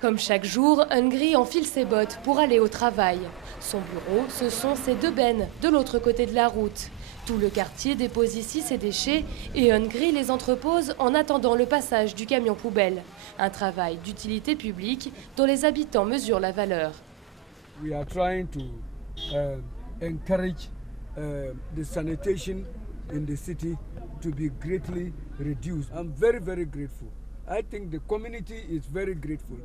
Comme chaque jour, Hungry enfile ses bottes pour aller au travail. Son bureau, ce sont ses deux bennes de l'autre côté de la route. Tout le quartier dépose ici ses déchets et Hungry les entrepose en attendant le passage du camion poubelle. Un travail d'utilité publique dont les habitants mesurent la valeur. We are trying to encourage the sanitation in the city to be greatly reduced. I'm very, very grateful. I think the community is very grateful.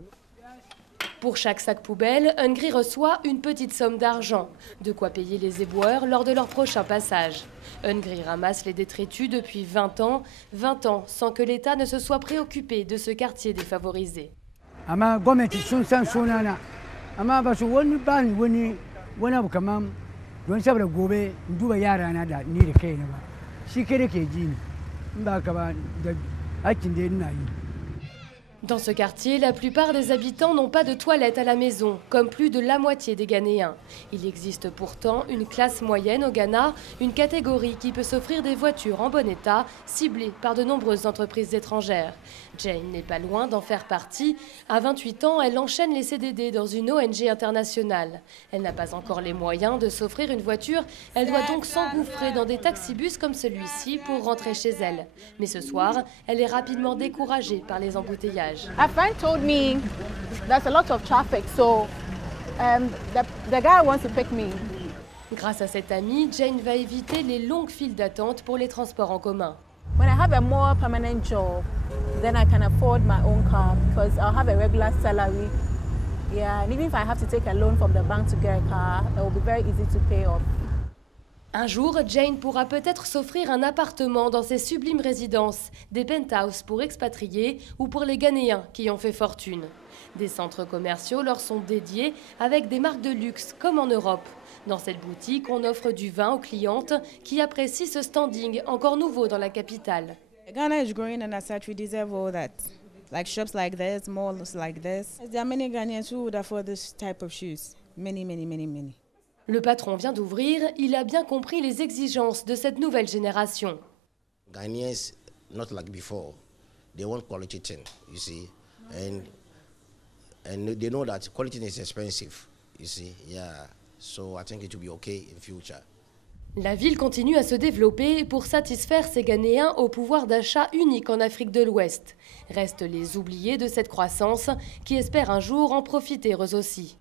Pour chaque sac poubelle, Hungry reçoit une petite somme d'argent, de quoi payer les éboueurs lors de leur prochain passage. Hungry ramasse les détritus depuis 20 ans sans que l'État ne se soit préoccupé de ce quartier défavorisé. Dans ce quartier, la plupart des habitants n'ont pas de toilette à la maison, comme plus de la moitié des Ghanéens. Il existe pourtant une classe moyenne au Ghana, une catégorie qui peut s'offrir des voitures en bon état, ciblées par de nombreuses entreprises étrangères. Jane n'est pas loin d'en faire partie. À 28 ans, elle enchaîne les CDD dans une ONG internationale. Elle n'a pas encore les moyens de s'offrir une voiture. Elle doit donc s'engouffrer dans des taxibus comme celui-ci pour rentrer chez elle. Mais ce soir, elle est rapidement découragée par les embouteillages. A friend told me there's a lot of traffic, so the guy wants to pick me. Grâce à cette amie, Jane va éviter les longues files d'attente pour les transports en commun. When I have a more permanent job, then I can afford my own car because I'll have a regular salary. Yeah, and even if I have to take a loan from the bank to get a car, it will be very easy to pay off. Un jour, Jane pourra peut-être s'offrir un appartement dans ces sublimes résidences, des penthouses pour expatriés ou pour les Ghanéens qui ont fait fortune. Des centres commerciaux leur sont dédiés avec des marques de luxe comme en Europe. Dans cette boutique, on offre du vin aux clientes qui apprécient ce standing encore nouveau dans la capitale. Ghana is growing and as such we deserve all that. Like shops like this, malls like this. There are many Ghanaians who would afford this type of shoes. Many. Le patron vient d'ouvrir, il a bien compris les exigences de cette nouvelle génération. Ghanaians, not like before, they want quality thing, you see, and they know that quality is expensive, you see, yeah. So I think it will be okay in future. La ville continue à se développer pour satisfaire ces Ghanéens au pouvoir d'achat unique en Afrique de l'Ouest. Restent les oubliés de cette croissance qui espèrent un jour en profiter eux aussi.